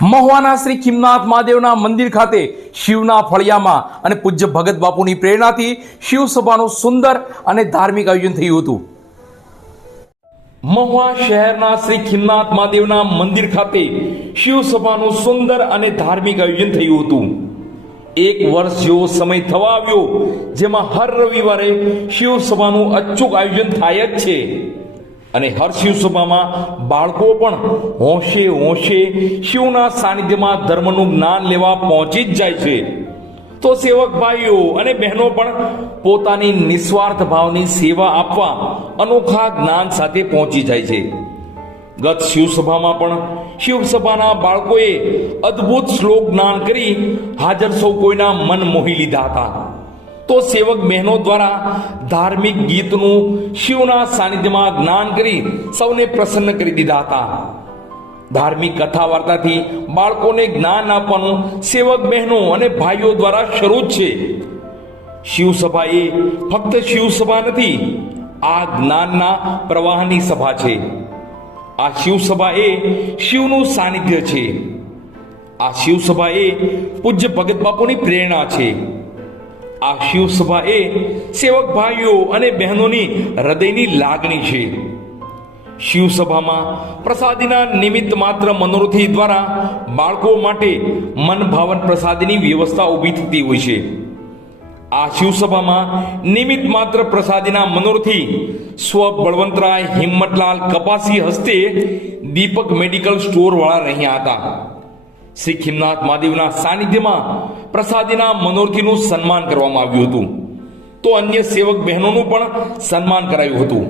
મહુવાના શ્રી ખીમનાથ મહાદેવના મંદિર ખાતે શિવના ફળિયામાં અને પૂજ્ય ભગત બાપુની પ્રેરણાથી શિવસભાનું સુંદર અને ધાર્મિક આયોજન થયું હતું. મહુવા શહેરના શ્રી ખીમનાથ મહાદેવના મંદિર ખાતે શિવસભાનું સુંદર અને ધાર્મિક આયોજન થયું હતું. એક વર્ષ જેવો સમય થવા આવ્યો જેમાં હર રવિવારે શિવસભાનું અચૂક આયોજન થાય જ છે અને હર શિવસભામાં બાળકો પણ હોંશે હોંશે શિવના સાનિધ્યમાં ધર્મનું જ્ઞાન લેવા પહોંચી જ જાય છે. તો સેવક ભાઈઓ અને બહેનો પણ પોતાની નિસ્વાર્થ ભાવની સેવા આપવા અનોખા જ્ઞાન સાથે પહોંચી જાય છે. ગત શિવસભામાં પણ શિવસભાના બાળકોએ અદ્ભુત શ્લોક જ્ઞાન કરી હાજર સૌ કોઈના મન મોહી લીધા હતા. તો સેવક બહેનો દ્વારા ધાર્મિક ગીતનું શિવના સાનિધ્યમાં જ્ઞાન કરી સૌને પ્રસન્ન કરી દીધા હતા. ધાર્મિક કથા વાર્તાથી બાળકોને જ્ઞાન આપવાનું સેવક બહેનો અને ભાઈઓ દ્વારા શરૂ જ છે. શિવસભા એ ફક્ત શિવસભા નથી, આ જ્ઞાનના પ્રવાહની સભા છે. આ શિવસભા એ શિવનું સાનિધ્ય છે. આ શિવસભા એ પૂજ્ય ભગત બાપુની પ્રેરણા છે. આ શિવસભા એ સેવક ભાઈઓ અને બહેનોની હૃદયની લાગણી છે. શિવસભામાં પ્રસાદીના નિમિત્ત માત્ર મનોરથી દ્વારા બાળકો માટે મન ભાવન પ્રસાદીની વ્યવસ્થા ઊભી થતી હોય છે. આ શિવસભામાં નિમિત્ત માત્ર પ્રસાદીના મનોરથી સ્વ બળવંતરાય હિંમતલાલ કપાસી હસ્તે દીપક મેડિકલ સ્ટોર વાળા રહ્યા હતા. શ્રી ખીમનાથ મહાદેવના સાનિધ્યમાં પ્રસાદીના મનોરથીનું સન્માન કરવામાં આવ્યું હતું. તો અન્ય સેવક બહેનોનું પણ સન્માન કરાયું હતું.